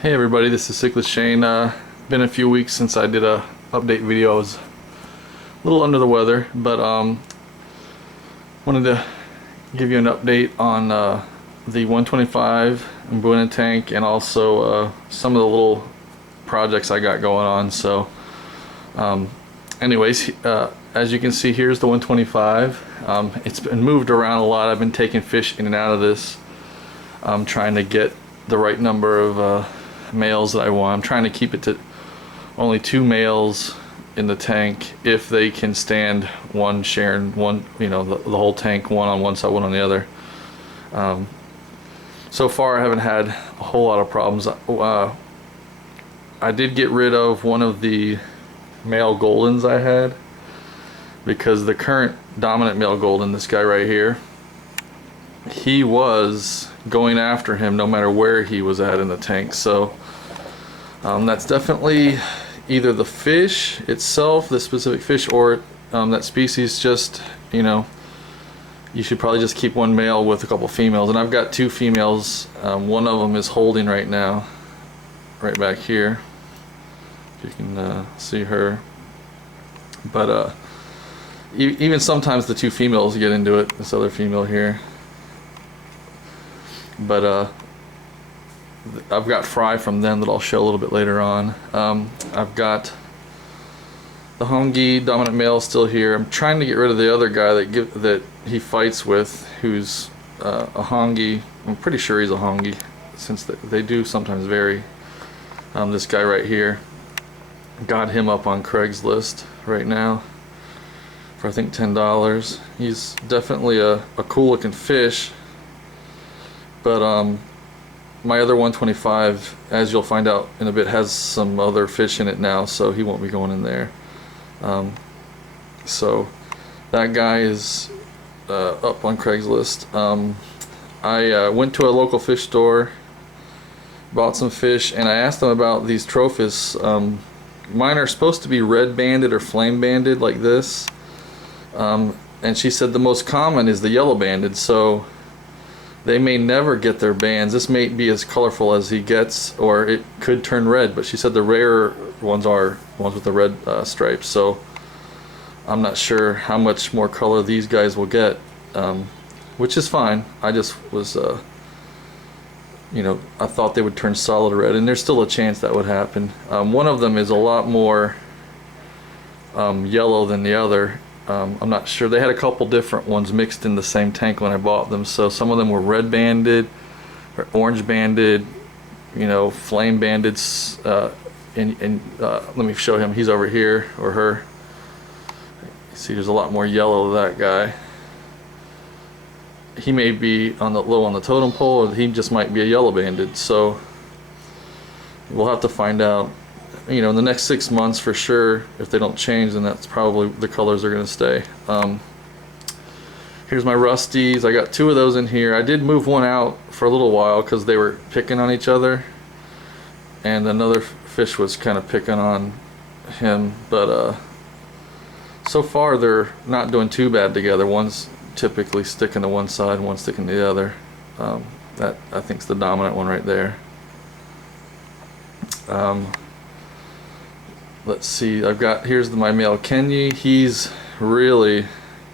Hey everybody, this is Sickless Shane. Been a few weeks since I did a update video. I was a little under the weather, but wanted to give you an update on the 125 Mbuna tank and also some of the little projects I got going on. So anyways, as you can see, here's the 125. It's been moved around a lot. I've been taking fish in and out of this. I'm trying to get the right number of males that I want. I'm trying to keep it to only 2 males in the tank if they can stand one sharing one, the whole tank, one on one side, one on the other. So far I haven't had a whole lot of problems. I did get rid of one of the male goldens I had because the current dominant male golden, this guy right here, he was going after him no matter where he was at in the tank. So that's definitely either the fish itself, the specific fish, or that species. Just, you should probably just keep one male with a couple females, and I've got 2 females. One of them is holding right now, right back here, if you can see her. But even sometimes the 2 females get into it, this other female here. But I've got fry from them that I'll show a little bit later on. I've got the hongi dominant male still here. I'm trying to get rid of the other guy that he fights with, who's a hongi. I'm pretty sure he's a hongi, since they do sometimes vary. This guy right here, got him up on Craigslist right now for I think $10. He's definitely a cool looking fish. But my other 125, as you'll find out in a bit, has some other fish in it now, so he won't be going in there. So that guy is up on Craigslist. I went to a local fish store, bought some fish, and I asked them about these trophies. Mine are supposed to be red banded or flame banded like this, and she said the most common is the yellow banded. So they may never get their bands. This may be as colorful as he gets, or it could turn red, but she said the rare ones are ones with the red stripes. So I'm not sure how much more color these guys will get, which is fine. I just was I thought they would turn solid red, and there's still a chance that would happen. One of them is a lot more yellow than the other. I'm not sure. They had a couple different ones mixed in the same tank when I bought them. So some of them were red banded, or orange banded, flame banded. Let me show him. He's over here, or her. See, there's a lot more yellow to that guy. He may be low on the totem pole, or he just might be a yellow banded. So we'll have to find out. In the next 6 months for sure. If they don't change, then that's probably the colors are going to stay. Here's my rusties. I got 2 of those in here. I did move one out for a little while because they were picking on each other, and another fish was kind of picking on him. But so far they're not doing too bad together. One's typically sticking to one side, one's sticking to the other. That I think is the dominant one right there. Let's see, here's my male Kenyi.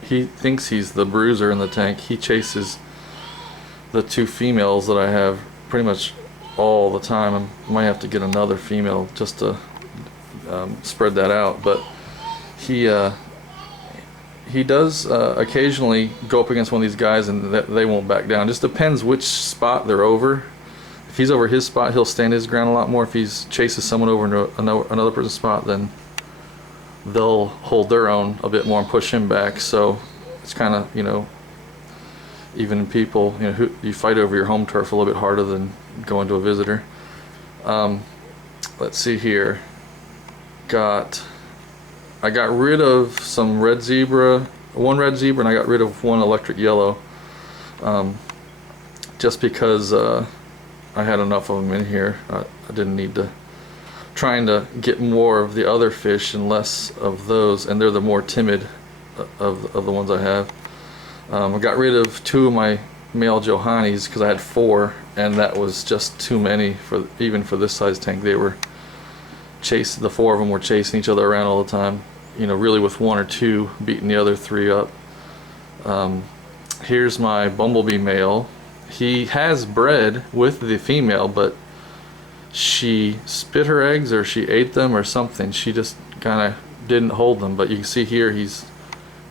He thinks he's the bruiser in the tank. He chases the 2 females that I have pretty much all the time. I might have to get another female just to spread that out. But he does occasionally go up against one of these guys, and they won't back down. Just depends which spot they're over. If he's over his spot, he'll stand his ground a lot more. If he chases someone over into another person's spot, then they'll hold their own a bit more and push him back. So it's kind of, even people, you fight over your home turf a little bit harder than going to a visitor. Let's see here. I got rid of some one red zebra, and I got rid of one electric yellow, just because I had enough of them in here. I didn't need to. Trying to get more of the other fish and less of those, and they're the more timid of the ones I have. I got rid of 2 of my male Johannes because I had 4, and that was just too many for even for this size tank. They were the 4 of them were chasing each other around all the time. You know, really with 1 or 2 beating the other 3 up. Here's my bumblebee male. He has bred with the female, but she spit her eggs or she ate them or something. She just kind of didn't hold them, but you can see here he's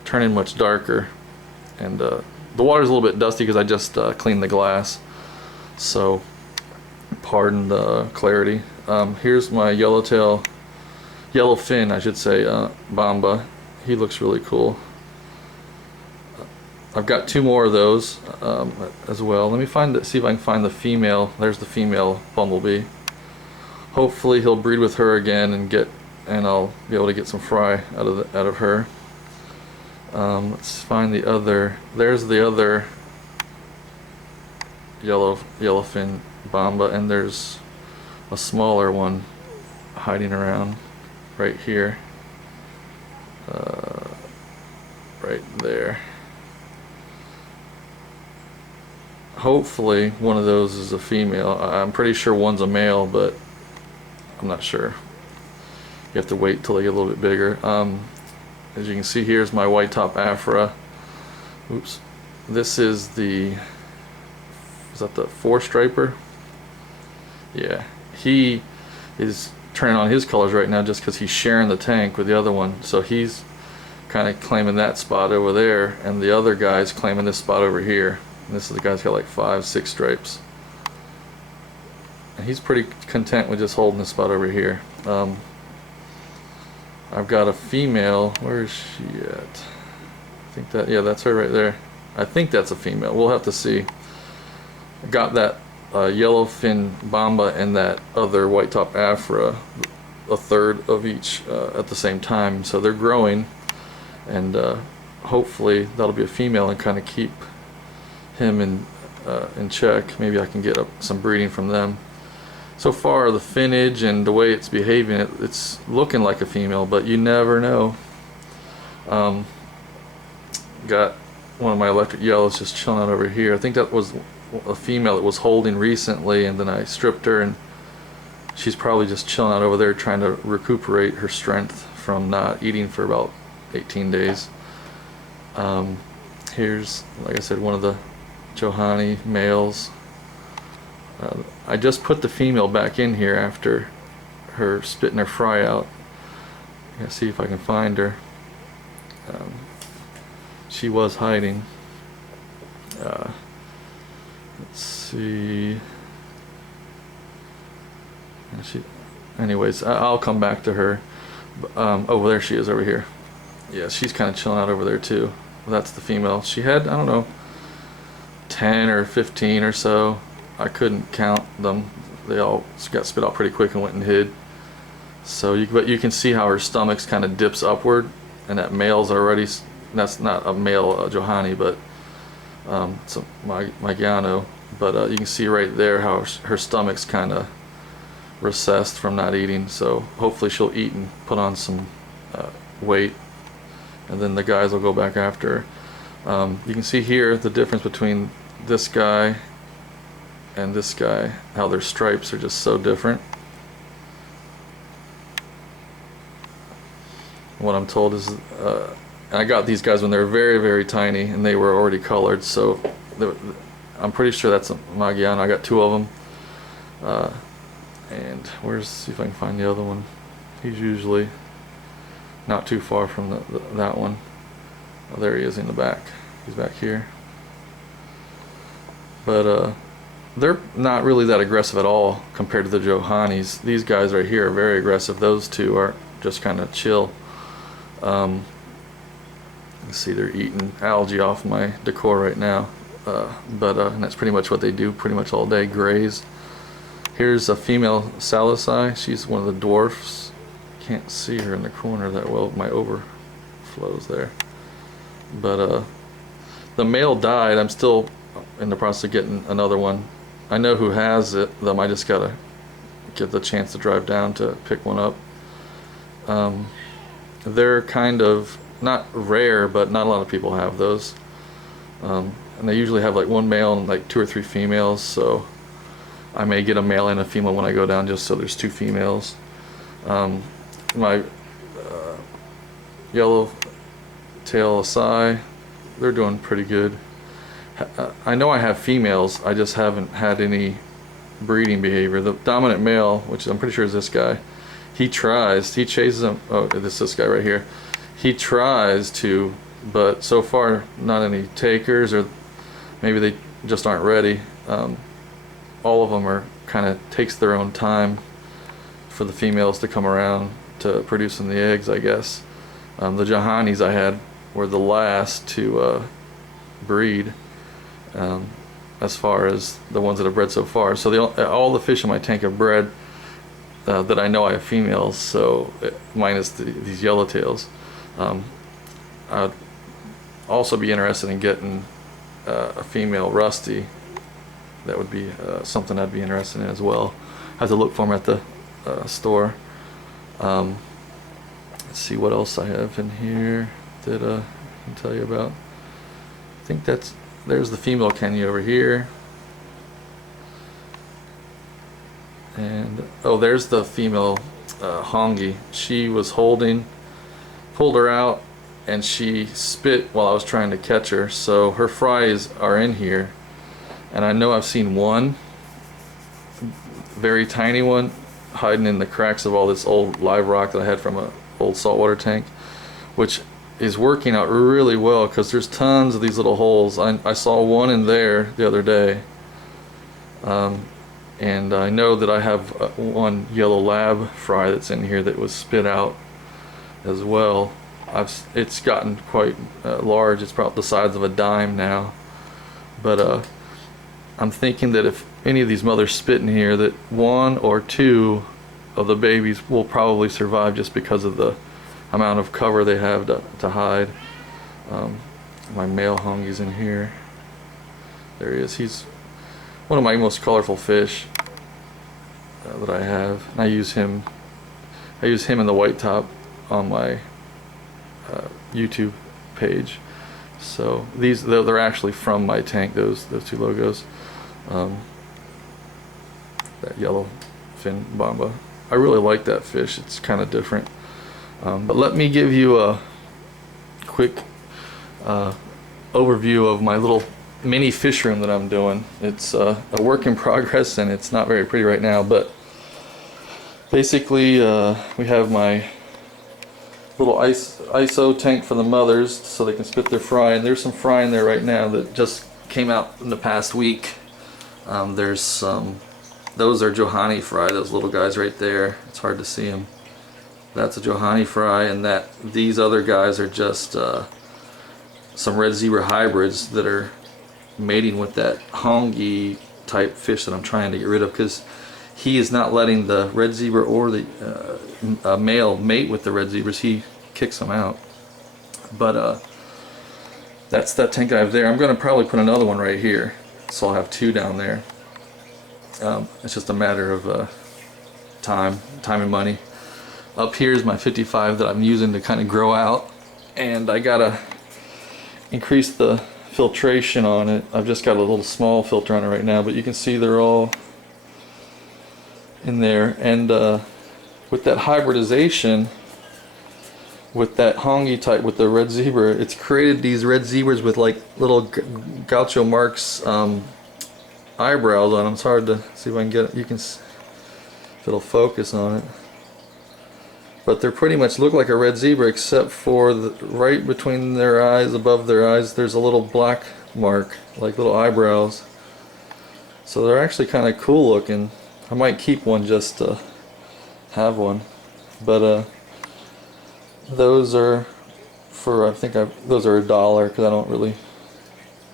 turning much darker, and the water's a little bit dusty because I just cleaned the glass, so pardon the clarity. Here's my yellowfin, I should say, Bamba. He looks really cool. I've got 2 more of those as well. Let me see if I can find the female. There's the female bumblebee. Hopefully he'll breed with her again and I'll be able to get some fry out of her. Let's find the other. There's the other yellowfin Bamba, and there's a smaller one hiding around right here, right there. Hopefully one of those is a female. I'm pretty sure one's a male, but I'm not sure. You have to wait till they get a little bit bigger. As you can see, here's my white top Afra. Oops. This is that the 4-striper? Yeah. He is turning on his colors right now just because he's sharing the tank with the other one. So he's kind of claiming that spot over there, and the other guy's claiming this spot over here. And this is the guy's got like 5, 6 stripes. And he's pretty content with just holding the spot over here. I've got a female. Where is she at? I think yeah, that's her right there. I think that's a female. We'll have to see. I got that yellowfin Bamba and that other white top Afra, a third of each at the same time. So they're growing, and hopefully that'll be a female and kind of keep him in check. Maybe I can get some breeding from them. So far, the finnage and the way it's behaving, it's looking like a female, but you never know. Got one of my electric yellows just chilling out over here. I think that was a female that was holding recently, and then I stripped her, and she's probably just chilling out over there trying to recuperate her strength from not eating for about 18 days. Here's, like I said, one of the Johanni males. I just put the female back in here after her spitting her fry out. I'm gonna see if I can find her. She was hiding. Let's see. Anyways, I'll come back to her. Oh, there she is over here. Yeah, she's kind of chilling out over there too. That's the female. She had, I don't know, 10 or 15 or so. I couldn't count them. They all got spit out pretty quick and went and hid. So, but you can see how her stomach's kind of dips upward, and that male's already. That's not a male Johanni, but it's a Maggiano. But you can see right there how her stomach's kind of recessed from not eating. So hopefully she'll eat and put on some weight, and then the guys will go back after her. You can see here the difference between this guy and this guy, how their stripes are just so different. What I'm told is, and I got these guys when they were very, very tiny, and they were already colored, so I'm pretty sure that's a Maggiano. I got 2 of them. And see if I can find the other one. He's usually not too far from that one. Oh, there he is in the back. He's back here. But they're not really that aggressive at all compared to the Johannis. These guys right here are very aggressive. Those 2 are just kind of chill. You see they're eating algae off my decor right now. And that's pretty much what they do pretty much all day, graze. Here's a female Salisi. She's one of the dwarfs. Can't see her in the corner that well. My overflows there. But the male died. I'm still in the process of getting another one. I know who has them. I just gotta get the chance to drive down to pick one up. They're kind of not rare, but not a lot of people have those. and they usually have like one male and like 2 or 3 females, so I may get a male and a female when I go down, just so there's 2 females. My yellow tail Asai, they're doing pretty good. I know I have females, I just haven't had any breeding behavior. The dominant male, which I'm pretty sure is this guy, he chases them. Oh, this guy right here. He tries to, but so far not any takers, or maybe they just aren't ready. All of them are kind of takes their own time for the females to come around to producing the eggs, I guess. The Johannis I had were the last to breed, as far as the ones that have bred so far. So all the fish in my tank have bred that I know I have females, so minus these yellowtails. I'd also be interested in getting a female rusty. That would be something I'd be interested in as well. I have to look for them at the store. Let's see what else I have in here that I can tell you about. I think there's the female Kenya over here. And oh, there's the female hongi. She was pulled her out, and she spit while I was trying to catch her. So her fries are in here, and I know I've seen one very tiny one hiding in the cracks of all this old live rock that I had from an old saltwater tank, which is working out really well because there's tons of these little holes. I saw one in there the other day, and I know that I have one yellow lab fry that's in here that was spit out as well. It's gotten quite large. It's probably the size of a dime now, but I'm thinking that if any of these mothers spit in here, that 1 or 2 of the babies will probably survive just because of the amount of cover they have to hide. My male hongi's in here. There he is. He's one of my most colorful fish that I have. And I use him and the white top on my YouTube page. So they're actually from my tank, those 2 logos. That yellow fin bamba. I really like that fish. It's kind of different. But let me give you a quick overview of my little mini fish room that I'm doing. It's a work in progress, and it's not very pretty right now, but basically we have my little ISO tank for the mothers so they can spit their fry, and there's some fry in there right now that just came out in the past week. There's some, those are Johanni fry, those little guys right there. It's hard to see them. That's a Johanni fry, and these other guys are just some red zebra hybrids that are mating with that hongi type fish that I'm trying to get rid of, because he is not letting the red zebra or the male mate with the red zebras. He kicks them out. But that's that tank I have there. I'm going to probably put another one right here, so I'll have 2 down there. It's just a matter of time and money. Up here is my 55 that I'm using to kind of grow out, and I gotta increase the filtration on it. I've just got a little small filter on it right now, but you can see they're all in there. And with that hybridization, with that hongi type with the red zebra, it's created these red zebras with like little Gaucho Marx eyebrows on them. It's hard to see if I can get it. You can, if it'll focus on it. But they pretty much look like a red zebra, except for right between their eyes, above their eyes, there's a little black mark, like little eyebrows. So they're actually kind of cool looking. I might keep one just to have one. But those are for, I think those are $1, because I don't really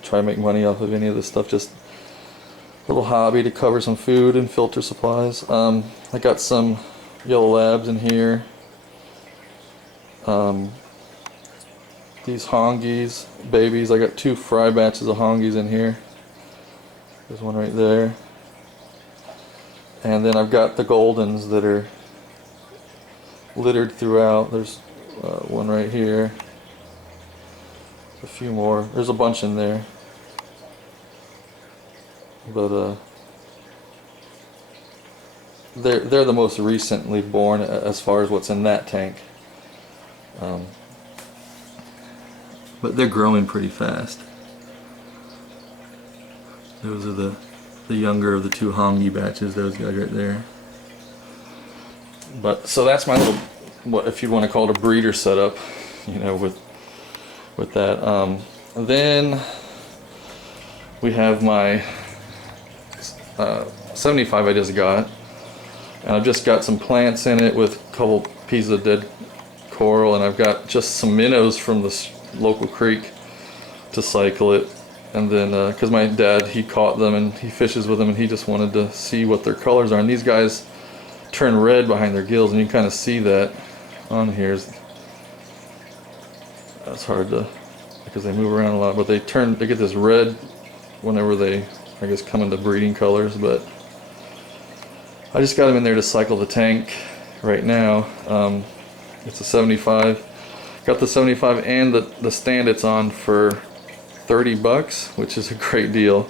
try to make money off of any of this stuff. Just a little hobby to cover some food and filter supplies. I got some yellow labs in here. These hongis, babies, I got 2 fry batches of hongis in here. There's one right there. And then I've got the goldens that are littered throughout. There's one right here. A few more. There's a bunch in there. but they're the most recently born as far as what's in that tank. But they're growing pretty fast. Those are the younger of the two Hongi batches, those guys right there. But so that's my little, what if you want to call it a breeder setup, you know, with that. Then we have my 75 I just got, and I've just got some plants in it with a couple pieces of dead coral, and I've got just some minnows from this local creek to cycle it. And then because my dad, he caught them and he fishes with them, and he just wanted to see what their colors are, and these guys turn red behind their gills, and you kind of see that on here. That's hard to, because they move around a lot, but they get this red whenever they, I guess, come into breeding colors. But I just got them in there to cycle the tank right now. It's a 75. Got the 75 and the stand it's on for $30, which is a great deal.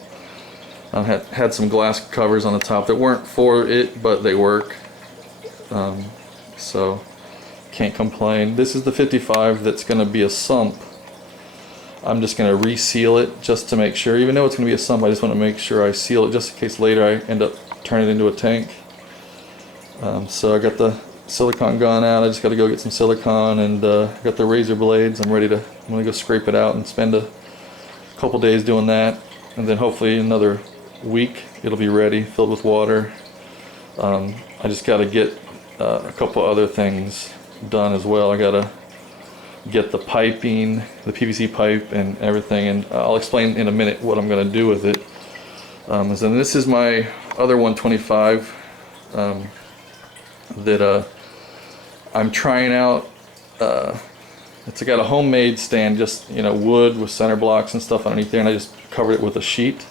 I had some glass covers on the top that weren't for it, but they work. So can't complain. This is the 55 that's going to be a sump. I'm just going to reseal it just to make sure. Even though it's going to be a sump, I just want to make sure I seal it just in case later I end up turning it into a tank. So I got the silicone gun out. I just got to go get some silicone, and got the razor blades. I'm going to go scrape it out and spend a couple days doing that, and then hopefully another week it'll be ready, filled with water. I just got to get a couple other things done as well. I got to get the piping, the PVC pipe and everything, and I'll explain in a minute what I'm going to do with it. And this is my other 125 that I'm trying out. It's got a homemade stand, just, you know, wood with center blocks and stuff underneath there, and I just covered it with a sheet.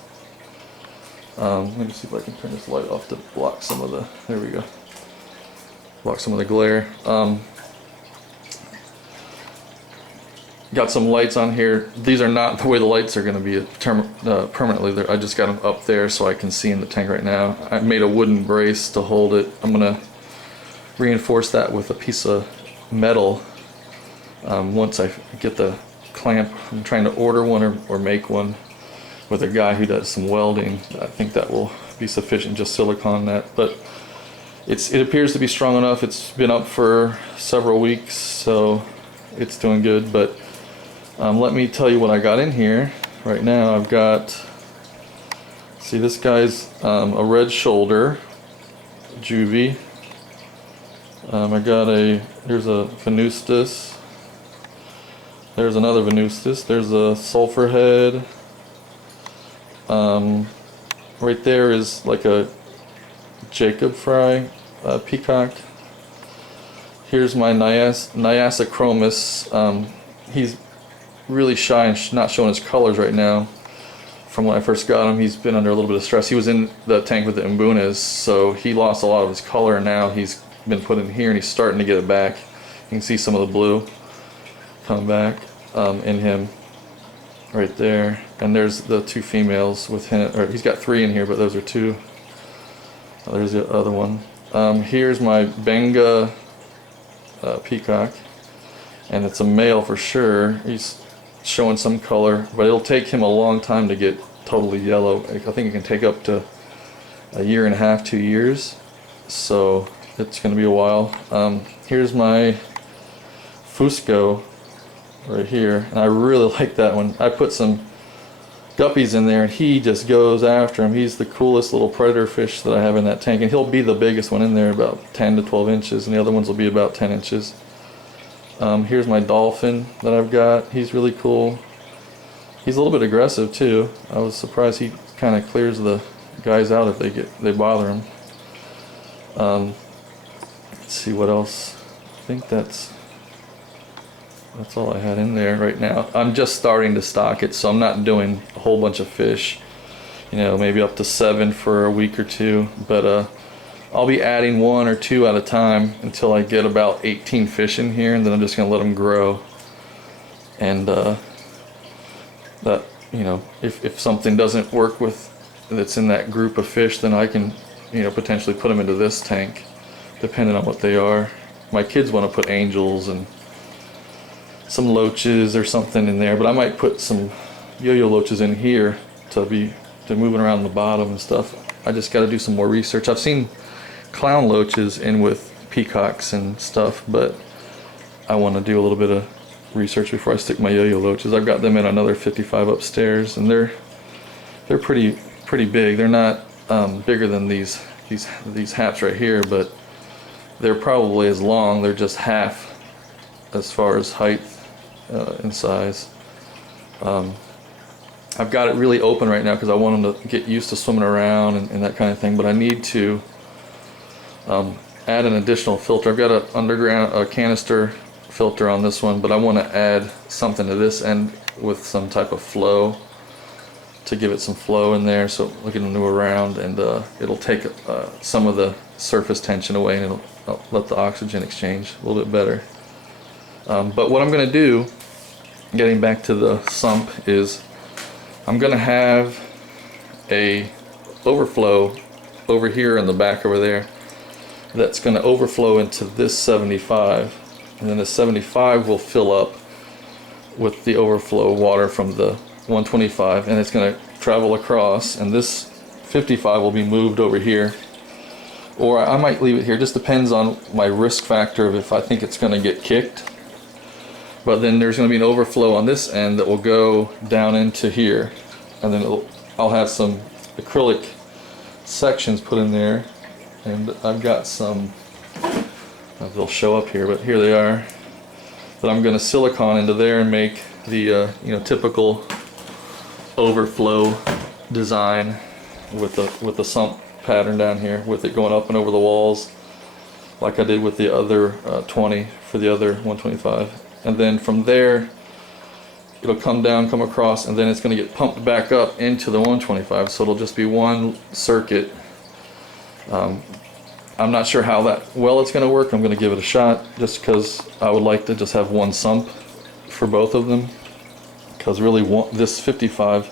Let me see if I can turn this light off to block some of the, there we go, block some of the glare. Got some lights on here. These are not the way the lights are going to be permanently. I just got them up there so I can see in the tank right now. I made a wooden brace to hold it. I'm going to reinforce that with a piece of metal. Once I get the clamp, I'm trying to order one or make one with a guy who does some welding. I think that will be sufficient, just silicone that. But it appears to be strong enough. It's been up for several weeks, so it's doing good. But let me tell you what I got in here right now. I've got, see, this guy's a red shoulder juvie. I got here's a venustus. There's another venustus. There's a sulfur head. Right there is like a Jacob fry peacock. Here's my Nyasochromis. He's really shy and not showing his colors right now. From when I first got him, he's been under a little bit of stress. He was in the tank with the Mbunas, so he lost a lot of his color, and now he's been put in here and he's starting to get it back. You can see some of the blue coming back in him right there. And there's the two females with him, or he's got three in here, but those are two. There's the other one. Here's my Benga peacock, and it's a male for sure. He's showing some color, but it'll take him a long time to get totally yellow. I think it can take up to a year and a half, 2 years, so it's going to be a while. Here's my Fusco right here, and I really like that one. I put some guppies in there, and he just goes after him. He's the coolest little predator fish that I have in that tank, and he'll be the biggest one in there, about 10 to 12 inches, and the other ones will be about 10 inches. Here's my dolphin that I've got. He's really cool. He's a little bit aggressive too. I was surprised he kind of clears the guys out if they bother him. Let's see what else. I think that's all I had in there right now. I'm just starting to stock it, so I'm not doing a whole bunch of fish. You know, maybe up to 7 for a week or 2, but I'll be adding 1 or 2 at a time until I get about 18 fish in here, and then I'm just gonna let them grow. And that, you know, if something doesn't work with that's in that group of fish, then I can, you know, potentially put them into this tank, depending on what they are. My kids want to put angels and some loaches or something in there, but I might put some yo-yo loaches in here to moving around the bottom and stuff. I just got to do some more research. I've seen clown loaches in with peacocks and stuff, but I want to do a little bit of research before I stick my yo-yo loaches. I've got them in another 55 upstairs, and they're pretty big. They're not bigger than these hats right here, but they're probably as long. They're just half as far as height and size. I've got it really open right now because I want them to get used to swimming around and that kind of thing, but I need to add an additional filter. I've got a canister filter on this one, but I want to add something to this end with some type of flow to give it some flow in there, so we can move around, and it'll take some of the surface tension away, and it'll let the oxygen exchange a little bit better. But what I'm going to do, getting back to the sump, is I'm going to have a overflow over here in the back over there that's going to overflow into this 75, and then the 75 will fill up with the overflow water from the 125, and it's going to travel across, and this 55 will be moved over here, or I might leave it here. Just depends on my risk factor of if I think it's going to get kicked. But then there's going to be an overflow on this end that will go down into here, and then I'll have some acrylic sections put in there, and I've got some, they'll show up here, but here they are, that I'm going to silicone into there and make the typical overflow design with the sump pattern down here, with it going up and over the walls like I did with the other 20 for the other 125. And then from there it'll come down, come across, and then it's going to get pumped back up into the 125, so it'll just be one circuit. I'm not sure how well it's going to work. I'm going to give it a shot just because I would like to just have one sump for both of them, because really this 55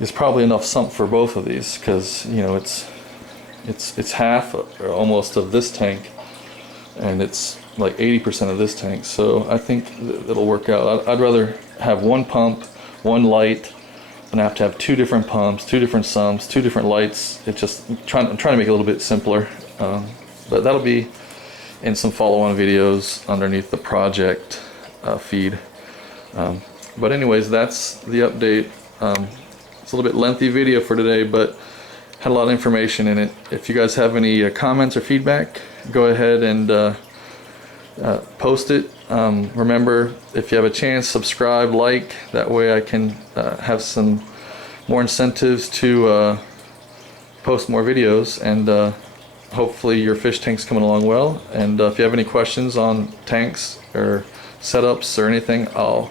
is probably enough sump for both of these, because it's half or almost of this tank, and it's like 80% of this tank, so I think it'll work out. I'd rather have one pump, one light, than have to have two different pumps, two different sumps, two different lights. I'm trying to make it a little bit simpler, but that'll be in some follow-on videos underneath the project feed. But anyways, that's the update. It's a little bit lengthy video for today, but had a lot of information in it. If you guys have any comments or feedback, go ahead and post it. Remember, if you have a chance, subscribe, like. That way I can have some more incentives to post more videos, and hopefully your fish tank's coming along well. And if you have any questions on tanks or setups or anything, I'll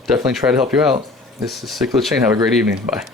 definitely try to help you out. This is Cichlid Shane. Have a great evening. Bye.